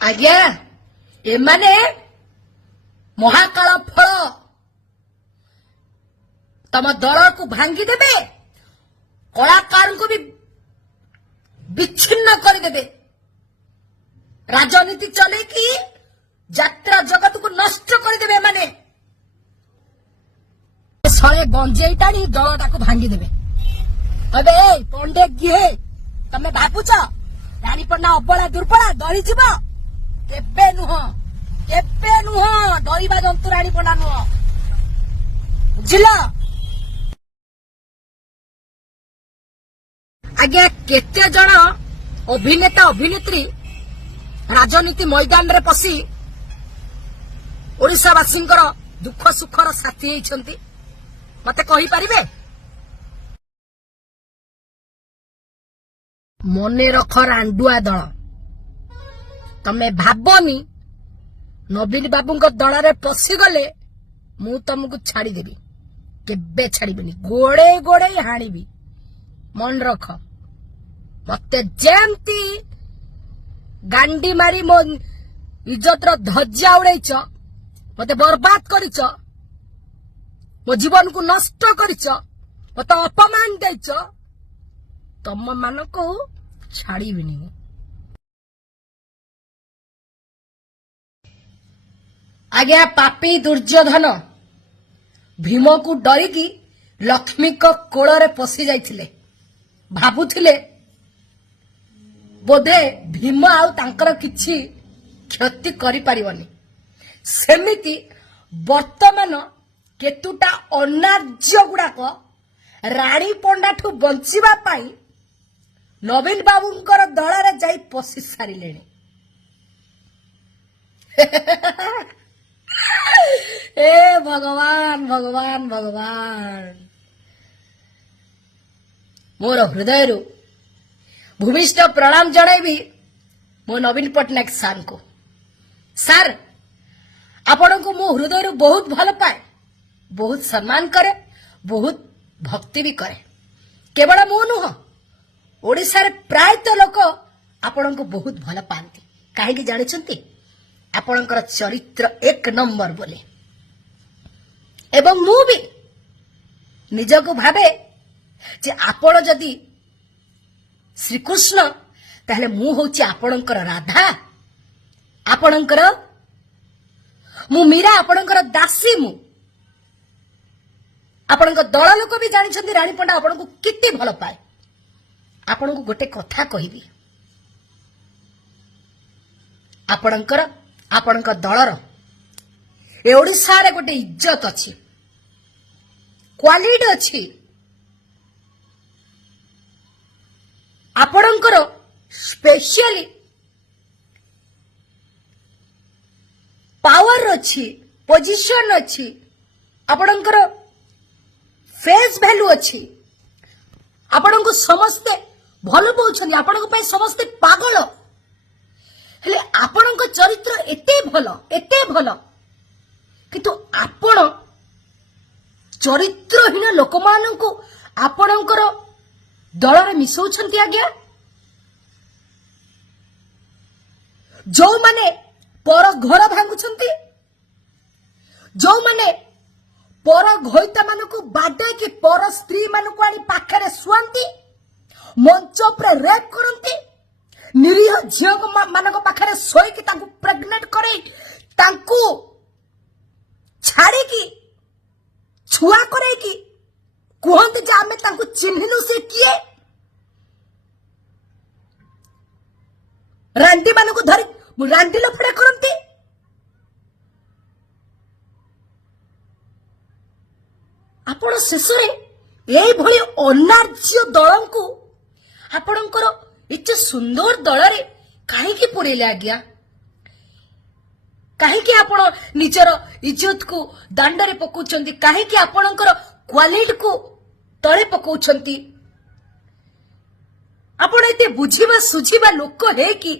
ଆଜ୍ଞା ଏମାନେ ମହାକାଳ ଫଳ ତମ ଦଳକୁ ଭାଙ୍ଗିଦେବେ, କଳାକାରଙ୍କୁ ବି ବିଚ୍ଛିନ୍ନ କରିଦେବେ, ରାଜନୀତି ଚଲେଇକି ଯାତ୍ରା ଜଗତକୁ ନଷ୍ଟ କରିଦେବେ। ଏମାନେ ଶଳେ ଗଞ୍ଜେଇ ଟାଣି ଦଳଟାକୁ ଭାଙ୍ଗିଦେବେ। ଏବେ ପଣ୍ଡେ କିଏ ତମେ ଭାବୁଛ ରାଣୀପଣ୍ଡା ଅବଳା ଦୁର୍ବଳା ଡରିଯିବ? କେବେ ନୁହଁ, କେବେ ନୁହଁ। ଡରିବା ଜନ୍ତୁ ରାଣୀପଣ୍ଡା ନୁହଁ, ବୁଝିଲ? ଆଜ୍ଞା କେତେ ଜଣ ଅଭିନେତା ଅଭିନେତ୍ରୀ ରାଜନୀତି ମଇଦାନରେ ପଶି ଓଡ଼ିଶାବାସୀଙ୍କର ଦୁଃଖ ସୁଖର ସାଥୀ ହେଇଛନ୍ତି, ମତେ କହିପାରିବେ? ମନେ ରଖ ରାଣ୍ଡୁଆ ଦଳ, ତମେ ଭାବନି ନବୀନ ବାବୁଙ୍କ ଦଳରେ ପଶିଗଲେ ମୁଁ ତମକୁ ଛାଡିଦେବି। କେବେ ଛାଡିବିନି, ଗୋଡେଇ ଗୋଡେଇ ହାଣିବି। ମନେ ରଖ, ମତେ ଯେମିତି ଗାଣ୍ଡି ମାରି ମୋ ଇଜ୍ଜତର ଧ୍ୱଜା ଉଡେଇଛ, ମତେ ବର୍ବାଦ କରିଛ, ମୋ ଜୀବନକୁ ନଷ୍ଟ କରିଛ, ମତେ ଅପମାନ ଦେଇଛ, ତମ ମାନଙ୍କୁ ଛାଡିବିନି। ଆଜ୍ଞା ପାପୀ ଦୁର୍ଯ୍ୟୋଧନ ଭୀମକୁ ଡରିକି ଲକ୍ଷ୍ମୀଙ୍କ କୋଳରେ ପଶି ଯାଇଥିଲେ। ଭାବୁଥିଲେ ବୋଧେ ଭୀମ ଆଉ ତାଙ୍କର କିଛି କ୍ଷତି କରିପାରିବନି। ସେମିତି ବର୍ତ୍ତମାନ କେତୁଟା ଅନାର୍ଯ୍ୟ ଗୁଡାକ ରାଣୀ ପଣ୍ଡାଠୁ ବଞ୍ଚିବା ପାଇଁ ନବୀନ ବାବୁଙ୍କର ଦଳରେ ଯାଇ ପଶି ସାରିଲେଣି। ଏ ଭଗବାନ ଭଗବାନ ଭଗବାନ, ମୋର ହୃଦୟରୁ ଭୂମିଷ୍ଠ ପ୍ରଣାମ ଜଣାଇବି ମୋ ନବୀନ ପଟ୍ଟନାୟକ ସାର୍ଙ୍କୁ। ସାର୍, ଆପଣଙ୍କୁ ମୁଁ ହୃଦୟରୁ ବହୁତ ଭଲ ପାଏ, ବହୁତ ସମ୍ମାନ କରେ, ବହୁତ ଭକ୍ତି ବି କରେ। କେବଳ ମୁଁ ନୁହଁ, ଓଡ଼ିଶାରେ ପ୍ରାୟତଃ ଲୋକ ଆପଣଙ୍କୁ ବହୁତ ଭଲ ପାଆନ୍ତି। କାହିଁକି ଜାଣିଛନ୍ତି? ଆପଣଙ୍କର ଚରିତ୍ର ଏକ ନମ୍ବର ବୋଲି। ଏବଂ ମୁଁ ବି ନିଜକୁ ଭାବେ ଯେ ଆପଣ ଯଦି ଶ୍ରୀକୃଷ୍ଣ, ତାହେଲେ ମୁଁ ହଉଛି ଆପଣଙ୍କର ରାଧା, ଆପଣଙ୍କର ମୁଁ ମୀରା, ଆପଣଙ୍କର ଦାସୀ ମୁଁ। ଆପଣଙ୍କ ଦଳ ଲୋକ ବି ଜାଣିଛନ୍ତି ରାଣୀ ପଣ୍ଡା ଆପଣଙ୍କୁ କେତେ ଭଲ ପାଏ। ଆପଣଙ୍କୁ ଗୋଟେ କଥା କହିବି, ଆପଣଙ୍କ ଦଳର ଏ ଓଡ଼ିଶାରେ ଗୋଟେ ଇଜ୍ଜତ ଅଛି, କ୍ୱାଲିଟି ଅଛି। ଆପଣଙ୍କର ସ୍ପେଶିଆଲି ପାୱାର ଅଛି, ପୋଜିସନ ଅଛି, ଆପଣଙ୍କର ଫେସ୍ ଭ୍ୟାଲୁ ଅଛି। ଆପଣଙ୍କୁ ସମସ୍ତେ ଭଲ ପାଉଛନ୍ତି, ଆପଣଙ୍କ ପାଇଁ ସମସ୍ତେ ପାଗଳ। ହେଲେ ଆପଣଙ୍କ ଚରିତ୍ର ଏତେ ଭଲ, ଏତେ ଭଲ, କିନ୍ତୁ ଆପଣ ଚରିତ୍ରହୀନ ଲୋକମାନଙ୍କୁ ଆପଣଙ୍କର ଦଳରେ ମିଶଉଛନ୍ତି। ଆଜ୍ଞା, ଯୋଉମାନେ ପର ଘର ଭାଙ୍ଗୁଛନ୍ତି, ଯୋଉମାନେ ପର ଘଇତା ମାନଙ୍କୁ ବାଡେଇକି ପର ସ୍ତ୍ରୀ ମାନଙ୍କୁ ଆଣି ପାଖରେ ଶୁଅନ୍ତି, ମଞ୍ଚ ଉପରେ ରେପ୍ କରନ୍ତି, ନିରୀହ ଝିଅ ମାନଙ୍କ ପାଖରେ ଶୋଇକି ତାଙ୍କୁ ପ୍ରେଗନେଣ୍ଟ କରେଇ ତାଙ୍କୁ ଛାଡିକି ଛୁଆ କରେଇକି କୁହନ୍ତି ଯେ ଆମେ ତାଙ୍କୁ ଚିହ୍ନିନୁ, ସେ କିଏ? ରାଣ୍ଡି ମାନଙ୍କୁ ଧରି ରାଣ୍ଡି ଲଫଡା କରନ୍ତି। ଆପଣ ଶେଷରେ ଏଇଭଳି ଅନାର୍ଯ୍ୟ ଦଳଙ୍କୁ ଆପଣଙ୍କର ଏତେ ସୁନ୍ଦର ଦଳରେ କାହିଁକି ପୁରେଇଲେ? ଆଜ୍ଞା, କାହିଁକି ଆପଣ ନିଜର ଇଜ୍ଜତକୁ ଦାଣ୍ଡରେ ପକାଉଛନ୍ତି? କାହିଁକି ଆପଣଙ୍କର କ୍ୱାଲିଟିକୁ ତଳେ ପକାଉଛନ୍ତି? ଆପଣ ଏତେ ବୁଝିବା ସୁଝିବା ଲୋକ ହେଇକି